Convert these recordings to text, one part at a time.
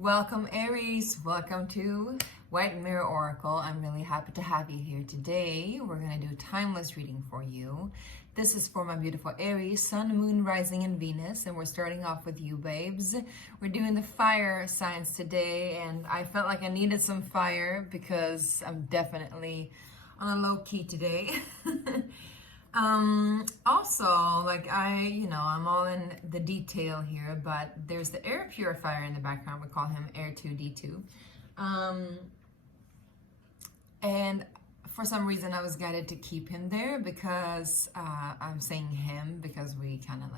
Welcome Aries, welcome to White Mirror Oracle. I'm really happy to have you here today. We're going to do a timeless reading for you. This is for my beautiful Aries, Sun, Moon, Rising, and Venus, and we're starting off with you, babes. We're doing the fire signs today, and I felt like I needed some fire because I'm definitely on a low key today. Also, like I'm all in the detail here, but there's the air purifier in the background. We call him Air 2D2. And for some reason I was guided to keep him there because I'm saying him because we kind of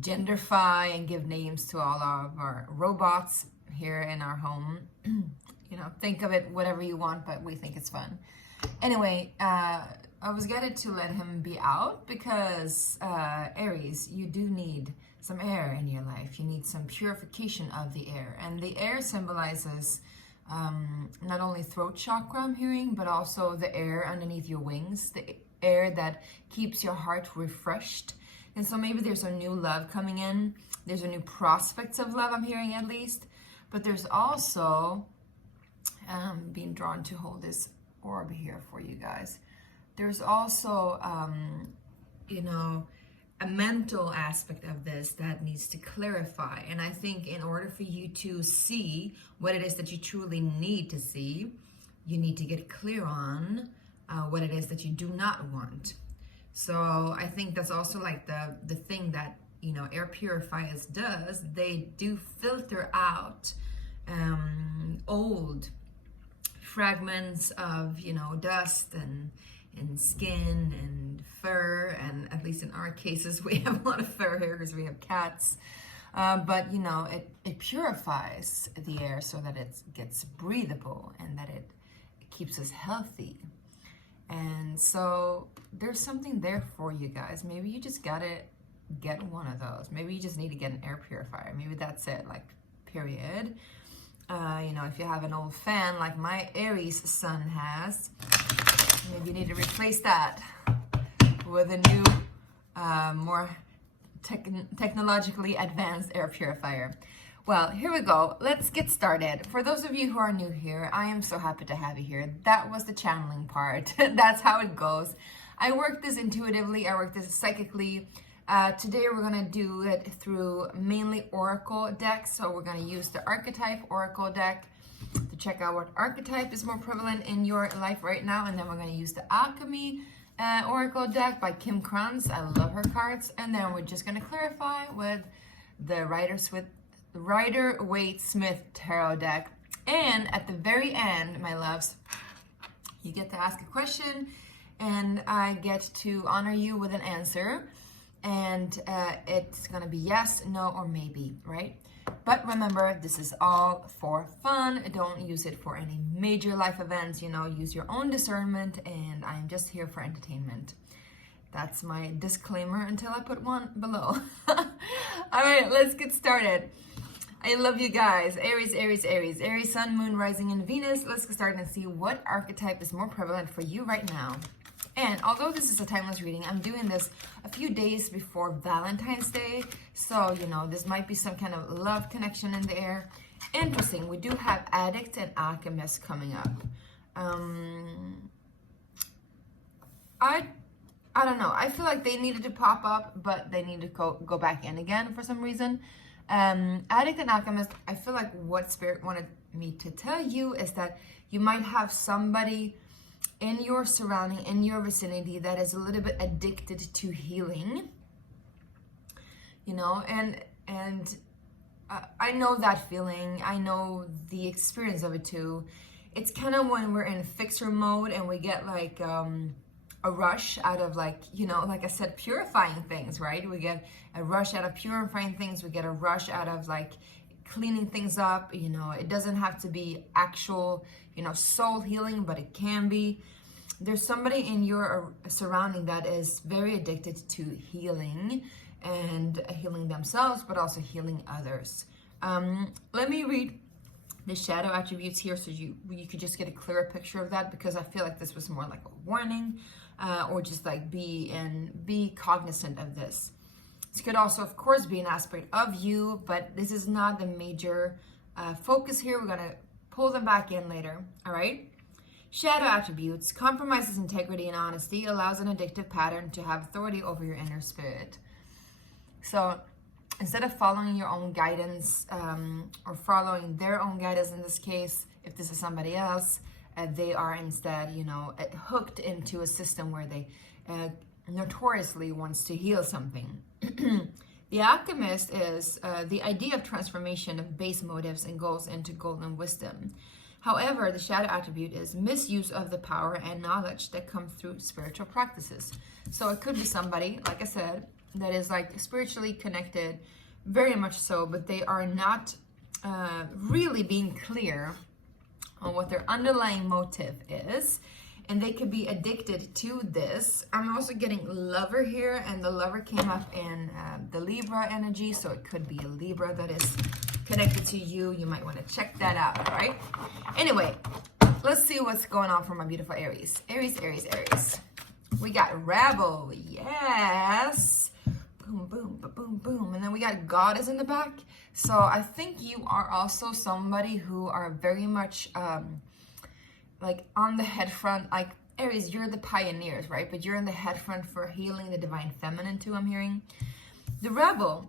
genderfy and give names to all of our robots here in our home. Think of it whatever you want, but we think it's fun. Anyway, I was guided to let him be out because Aries, you do need some air in your life. You need some purification of the air. And the air symbolizes not only throat chakra, I'm hearing, but also the air underneath your wings, the air that keeps your heart refreshed. And so maybe there's a new love coming in. There's a new prospects of love, I'm hearing at least. But there's also being drawn to hold this orb here for you guys. There's also, a mental aspect of this that needs to clarify. And I think in order for you to see what it is that you truly need to see, you need to get clear on what it is that you do not want. So I think that's also like the thing that, air purifiers does. They do filter out old fragments of, dust and skin and fur, and at least in our cases we have a lot of fur here because we have cats, but it purifies the air so that it gets breathable and that it keeps us healthy. And so there's something there for you guys. Maybe you just gotta get one of those. Maybe you just need to get an air purifier. Maybe that's it, like, period. If you have an old fan like my Aries sun has, maybe you need to replace that with a new, more technologically advanced air purifier. Well, here we go. Let's get started. For those of you who are new here, I am so happy to have you here. That was the channeling part. That's how it goes. I work this intuitively. I work this psychically. Today we're going to do it through mainly oracle decks. So we're going to use the archetype oracle deck to check out what archetype is more prevalent in your life right now. And then we're going to use the alchemy oracle deck by Kim Kranz. I love her cards. And then we're just going to clarify with the Rider-Waite-Smith tarot deck. And at the very end, my loves, you get to ask a question and I get to honor you with an answer. And it's gonna be yes, no, or maybe, right? But remember, this is all for fun. Don't use it for any major life events, use your own discernment, and I'm just here for entertainment. That's my disclaimer until I put one below. All right, let's get started. I love you guys. Aries, Aries, Aries. Aries, Sun, Moon, Rising, and Venus. Let's get started and see what archetype is more prevalent for you right now. And although this is a timeless reading, I'm doing this a few days before Valentine's Day. So, this might be some kind of love connection in the air. Interesting, we do have Addict and Alchemist coming up. I don't know. I feel like they needed to pop up, but they need to go back in again for some reason. Addict and Alchemist, I feel like what Spirit wanted me to tell you is that you might have somebody in your surrounding, in your vicinity, that is a little bit addicted to healing, and I know that feeling. I know the experience of it too. It's kind of when we're in fixer mode and we get like a rush out of like I said, purifying things, right? We get a rush out of purifying things. We get a rush out of like cleaning things up. It doesn't have to be actual soul healing, but it can be. There's somebody in your surrounding that is very addicted to healing and healing themselves, but also healing others. Let me read the shadow attributes here so you could just get a clearer picture of that, because I feel like this was more like a warning, or just like be cognizant of this. This could also, of course, be an aspect of you, but this is not the major focus here. We're going to pull them back in later. All right. Shadow attributes: compromises integrity and honesty, allows an addictive pattern to have authority over your inner spirit. So instead of following your own guidance or following their own guidance in this case, if this is somebody else, they are instead, you know, hooked into a system where they notoriously wants to heal something. The alchemist is the idea of transformation of base motives and goals into golden wisdom. However, the shadow attribute is misuse of the power and knowledge that come through spiritual practices. So it could be somebody, like I said, that is like spiritually connected, very much so, but they are not really being clear on what their underlying motive is. And they could be addicted to this. I'm also getting lover here, and the lover came up in the Libra energy, so it could be a Libra that is connected to you. You might want to check that out, right? Anyway, let's see what's going on for my beautiful Aries. Aries, Aries, Aries. We got Rebel, yes. Boom, boom, boom, boom. And then we got Goddess in the back. So I think you are also somebody who are very much like on the head front. Like Aries, you're the pioneers, right? But you're in the head front for healing the divine feminine too, I'm hearing. The Rebel,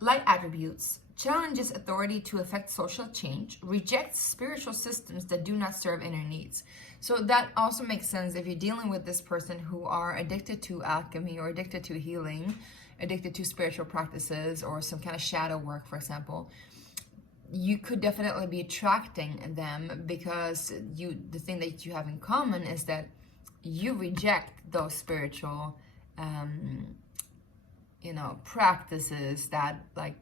light attributes, challenges authority to affect social change, rejects spiritual systems that do not serve inner needs. So that also makes sense if you're dealing with this person who are addicted to alchemy or addicted to healing, addicted to spiritual practices or some kind of shadow work, for example. You could definitely be attracting them because the thing that you have in common is that you reject those spiritual, you know, practices that like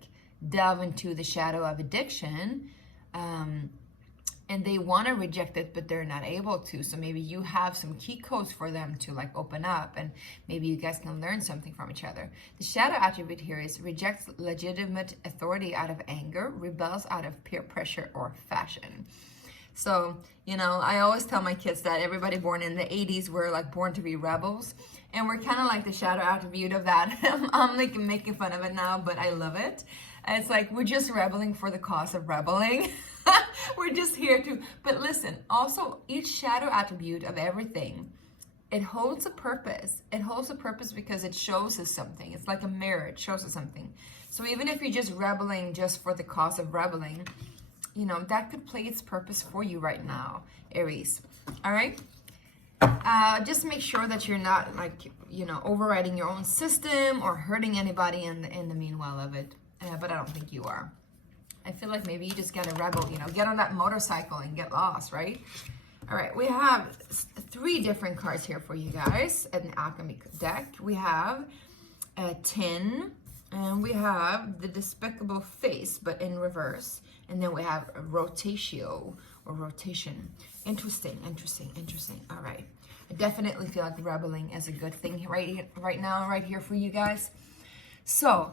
delve into the shadow of addiction, and they want to reject it, but they're not able to. So maybe you have some key codes for them to like open up, and maybe you guys can learn something from each other. The shadow attribute here is rejects legitimate authority out of anger, rebels out of peer pressure or fashion. So, you know, I always tell my kids that everybody born in the 80s were like born to be rebels. And we're kind of like the shadow attribute of that. I'm like making fun of it now, but I love it. It's like we're just rebelling for the cause of rebelling. We're just here to, but listen, also each shadow attribute of everything, it holds a purpose. It holds a purpose because it shows us something. It's like a mirror, it shows us something. So even if you're just rebelling just for the cause of rebelling, you know, that could play its purpose for you right now, Aries. All right? Just make sure that you're not like, you know, overriding your own system or hurting anybody in the meanwhile of it. But I don't think you are. I feel like maybe you just got to rebel, you know, get on that motorcycle and get lost, right? All right, we have 3 different cards here for you guys at an alchemy deck. We have a 10, and we have the despicable face, but in reverse. And then we have a rotatio or rotation. Interesting, interesting, interesting. All right. I definitely feel like rebelling is a good thing right now, right here for you guys. So,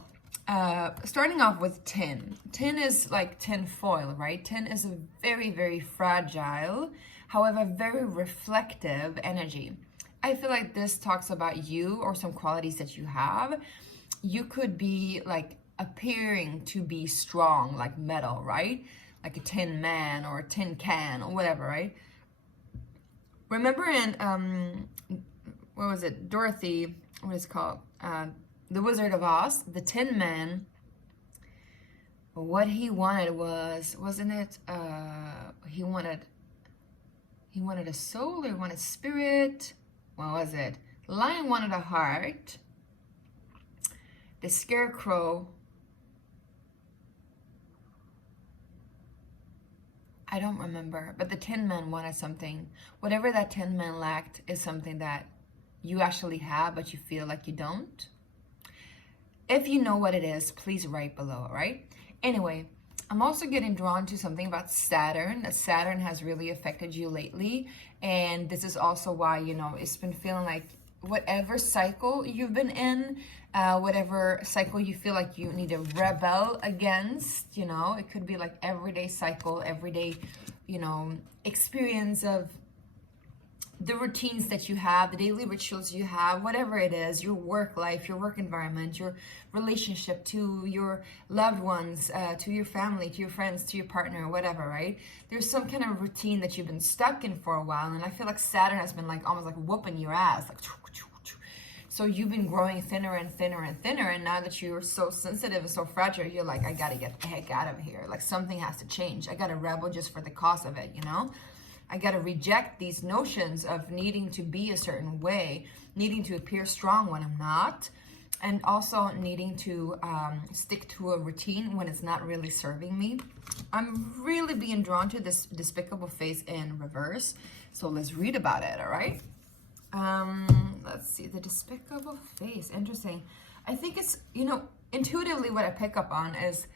starting off with 10. 10 is like 10 foil, right? 10 is a very, very fragile, however, very reflective energy. I feel like this talks about you or some qualities that you have. You could be like appearing to be strong, like metal, right? Like a tin man or a tin can or whatever, right? Remember in, what was it? Dorothy, what is it called? The Wizard of Oz, the Tin Man, what he wanted was, wasn't it, he wanted a soul or he wanted spirit? What was it? The lion wanted a heart. The scarecrow, I don't remember, but the Tin Man wanted something. Whatever that Tin Man lacked is something that you actually have, but you feel like you don't. If you know what it is, please write below, right? Anyway, I'm also getting drawn to something about Saturn. That Saturn has really affected you lately. And this is also why, you know, it's been feeling like whatever cycle you've been in, whatever cycle you feel like you need to rebel against, you know, it could be like everyday cycle, everyday, you know, experience of the routines that you have, the daily rituals you have, whatever it is, your work life, your work environment, your relationship to your loved ones, to your family, to your friends, to your partner, whatever, right? There's some kind of routine that you've been stuck in for a while, and I feel like Saturn has been like almost like whooping your ass, like. So you've been growing thinner and thinner and thinner, and now that you're so sensitive and so fragile, you're like, I gotta get the heck out of here. Like something has to change. I gotta rebel just for the cause of it, you know? I gotta reject these notions of needing to be a certain way, needing to appear strong when I'm not, and also needing to stick to a routine when it's not really serving me. I'm really being drawn to this despicable face in reverse. So let's read about it, all right? Let's see, the despicable face. Interesting. I think it's, you know, intuitively what I pick up on is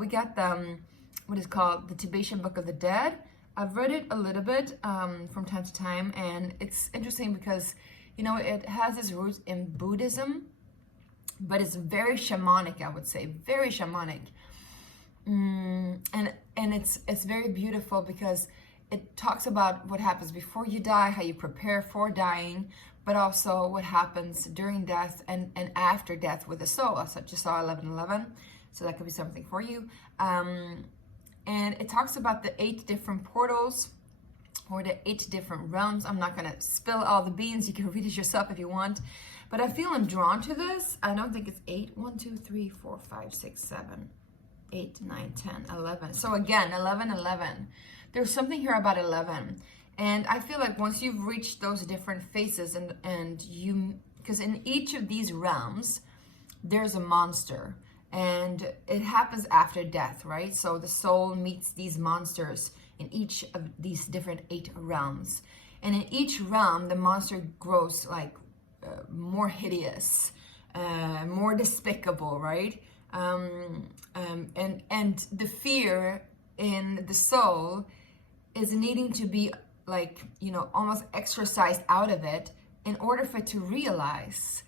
we got the, what is called the Tibetan Book of the Dead. I've read it a little bit from time to time, and it's interesting because, you know, it has its roots in Buddhism, but it's very shamanic, I would say, very shamanic. And it's very beautiful because it talks about what happens before you die, how you prepare for dying, but also what happens during death and after death with the soul. I just saw 11:11, so that could be something for you. And it talks about the 8 different portals or the 8 different realms. I'm not going to spill all the beans. You can read it yourself if you want. But I feel I'm drawn to this. I don't think it's 8. 1, 2, 3, 4, 5, 6, 7, 8, 9, 10, 11. So again, 11:11. There's something here about 11. And I feel like once you've reached those different phases and you, because in each of these realms, there's a monster. And it happens after death, right? So the soul meets these monsters in each of these different 8 realms. And in each realm, the monster grows like more hideous, more despicable, right? And the fear in the soul is needing to be like, you know, almost exorcised out of it in order for it to realize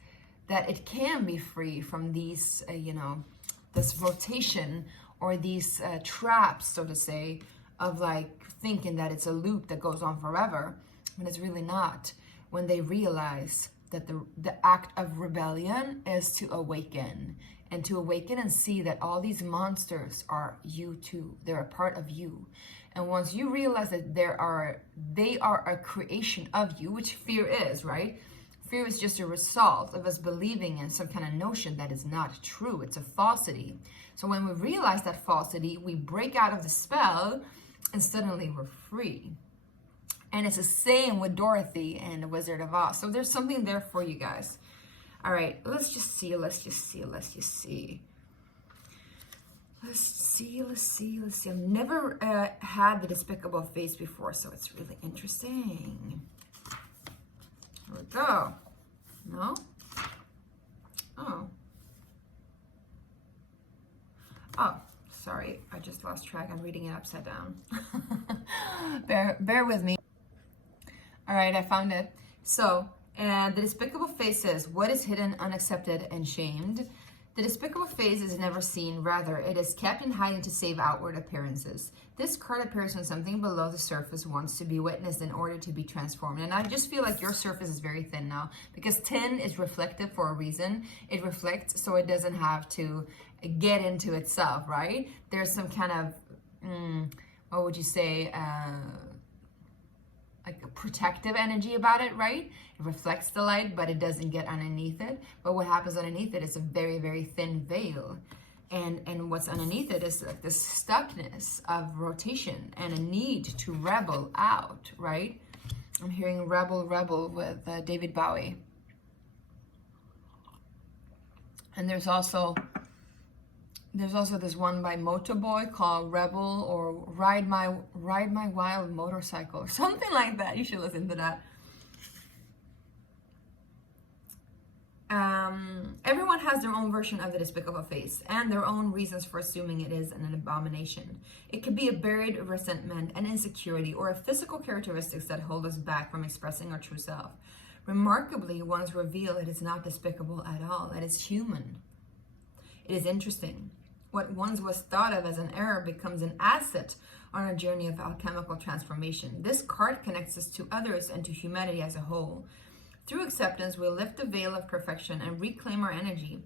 that it can be free from these, you know, this rotation or these traps, so to say, of like thinking that it's a loop that goes on forever, when it's really not. When they realize that the act of rebellion is to awaken, and to awaken and see that all these monsters are you too. They're a part of you. And once you realize that they are a creation of you, which fear is, right? Fear is just a result of us believing in some kind of notion that is not true. It's a falsity. So when we realize that falsity, we break out of the spell and suddenly we're free. And it's the same with Dorothy and the Wizard of Oz. So there's something there for you guys. All right, let's just see. I've never had the despicable face before, so it's really interesting. Here we go. No? Oh, sorry. I just lost track. I'm reading it upside down. Bear with me. All right, I found it. So, the despicable face is what is hidden, unaccepted, and shamed. The despicable face is never seen, rather, it is kept in hiding to save outward appearances. This card appears when something below the surface wants to be witnessed in order to be transformed. And I just feel like your surface is very thin now, because thin is reflective for a reason. It reflects so it doesn't have to get into itself, right? There's some kind of, what would you say, like a protective energy about it, right? It reflects the light, but it doesn't get underneath it. But what happens underneath it is a very, very thin veil. And what's underneath it is like this stuckness of rotation and a need to rebel out, right? I'm hearing Rebel, Rebel with David Bowie. And there's also this one by Motoboy called Rebel or Ride My Wild Motorcycle or something like that. You should listen to that. Everyone has their own version of the despicable face and their own reasons for assuming it is an abomination. It could be a buried resentment, an insecurity, or a physical characteristics that hold us back from expressing our true self. Remarkably, once revealed, it is not despicable at all. It is human. It is interesting. What once was thought of as an error becomes an asset on a journey of alchemical transformation. This card connects us to others and to humanity as a whole. Through acceptance, we lift the veil of perfection and reclaim our energy.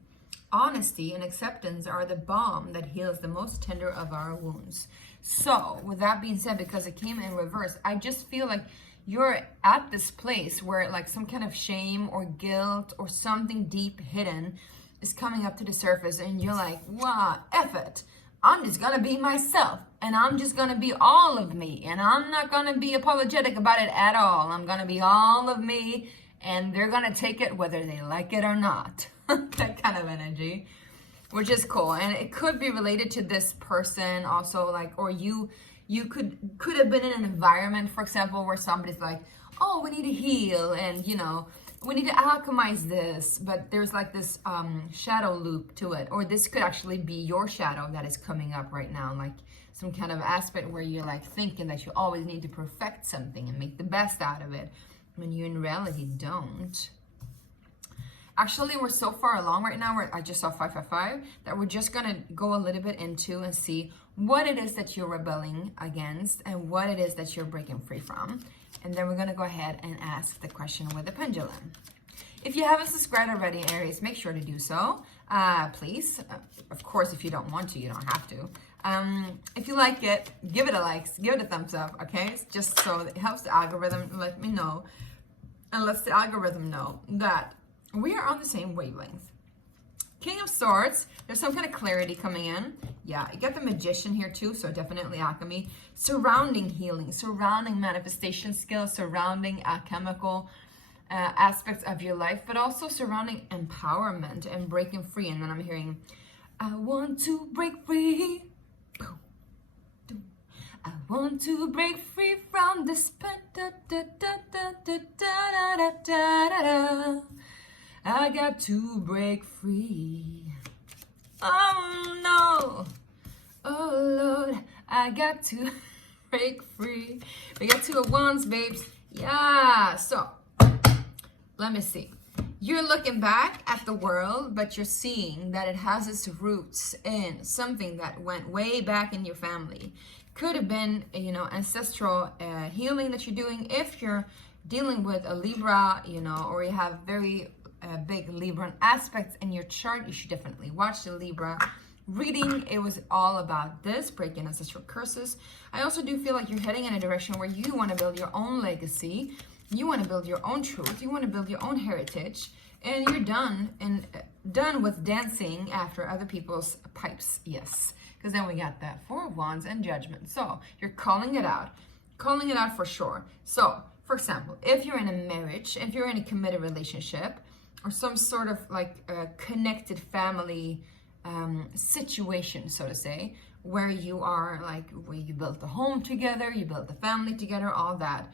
Honesty and acceptance are the balm that heals the most tender of our wounds. So, with that being said, because it came in reverse, I just feel like you're at this place where like some kind of shame or guilt or something deep hidden is coming up to the surface, and you're like, wow, F it. I'm just gonna be myself, and I'm just gonna be all of me, and I'm not gonna be apologetic about it at all. I'm gonna be all of me, and they're gonna take it whether they like it or not. That kind of energy, which is cool. And it could be related to this person also, like, or you could have been in an environment, for example, where somebody's like, oh, we need to heal, and you know, we need to alchemize this, but there's like this shadow loop to it. Or this could actually be your shadow that is coming up right now, like some kind of aspect where you're like thinking that you always need to perfect something and make the best out of it, when you in reality don't. Actually, we're so far along right now, where I just saw 555, that we're just gonna go a little bit into and see what it is that you're rebelling against and what it is that you're breaking free from. And then we're gonna go ahead and ask the question with the pendulum. If you haven't subscribed already, Aries, make sure to do so, please. Of course, if you don't want to, you don't have to. If you like it, give it a like, give it a thumbs up, okay? It's just so it helps the algorithm let me know, and lets the algorithm know that we are on the same wavelength. King of Swords, there's some kind of clarity coming in. Yeah, you got the Magician here too, so definitely alchemy. Surrounding healing, surrounding manifestation skills, surrounding alchemical aspects of your life, but also surrounding empowerment and breaking free. And then I'm hearing, I want to break free. I want to break free from this. I got to break free. Oh no. Oh Lord, I got to break free. We got 2 of Wands, babes. Yeah, so let me see. You're looking back at the world, but you're seeing that it has its roots in something that went way back in your family. Could have been, you know, ancestral healing that you're doing. If you're dealing with a Libra, you know, or you have very big Libran aspects in your chart, you should definitely watch the Libra reading. It was all about this, breaking ancestral curses. I also do feel like you're heading in a direction where you want to build your own legacy. You want to build your own truth. You want to build your own heritage. And you're done with dancing after other people's pipes. Yes. Because then we got that 4 of Wands and Judgment. So you're calling it out. Calling it out for sure. So, for example, if you're in a marriage, if you're in a committed relationship, or some sort of like a connected family situation, so to say, where you are like, where you built a home together, you built a family together, all that.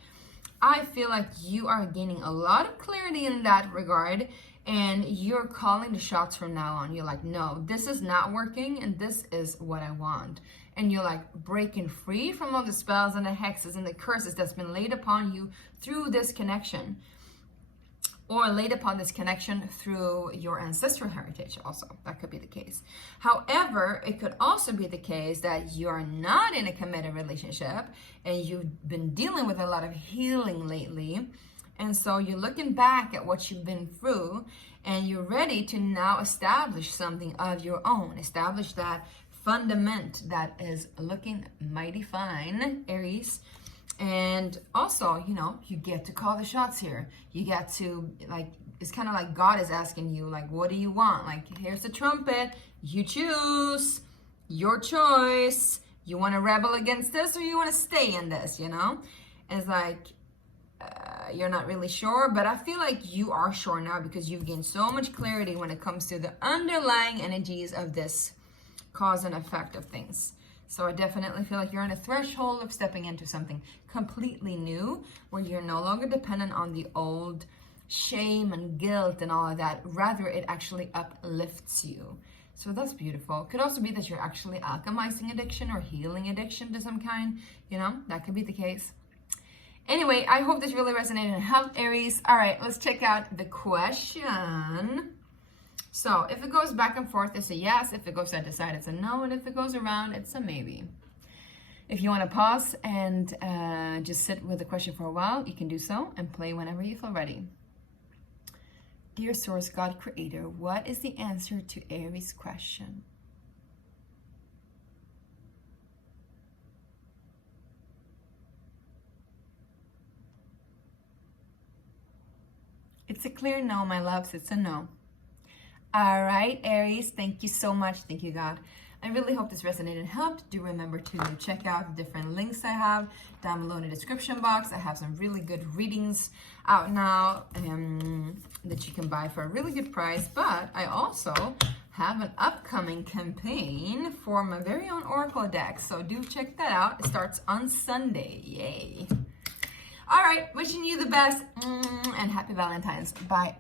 I feel like you are gaining a lot of clarity in that regard, and you're calling the shots from now on. You're like, no, this is not working, and this is what I want. And you're like breaking free from all the spells and the hexes and the curses that's been laid upon you through this connection, or laid upon this connection through your ancestral heritage also. That could be the case. However, it could also be the case that you're not in a committed relationship and you've been dealing with a lot of healing lately. And so you're looking back at what you've been through, and you're ready to now establish something of your own. Establish that fundament that is looking mighty fine, Aries. And also, you know, you get to call the shots here. You get to, like, it's kind of like God is asking you, like, what do you want? Like, here's the trumpet. You choose. Your choice. You want to rebel against this, or you want to stay in this, you know? And it's like, you're not really sure, but I feel like you are sure now, because you've gained so much clarity when it comes to the underlying energies of this cause and effect of things. So I definitely feel like you're on a threshold of stepping into something completely new, where you're no longer dependent on the old shame and guilt and all of that. Rather, it actually uplifts you. So that's beautiful. Could also be that you're actually alchemizing addiction or healing addiction to some kind. You know, that could be the case. Anyway, I hope this really resonated and helped, Aries. All right, let's check out the question. So if it goes back and forth, it's a yes. If it goes side to side, it's a no. And if it goes around, it's a maybe. If you want to pause and just sit with the question for a while, you can do so and play whenever you feel ready. Dear Source God Creator, what is the answer to Aries' question? It's a clear no, my loves. It's a no. All right, Aries, thank you so much. Thank you, God. I really hope this resonated and helped. Do remember to check out the different links I have down below in the description box. I have some really good readings out now that you can buy for a really good price. But I also have an upcoming campaign for my very own Oracle deck. So do check that out. It starts on Sunday. Yay. All right, wishing you the best and happy Valentine's. Bye.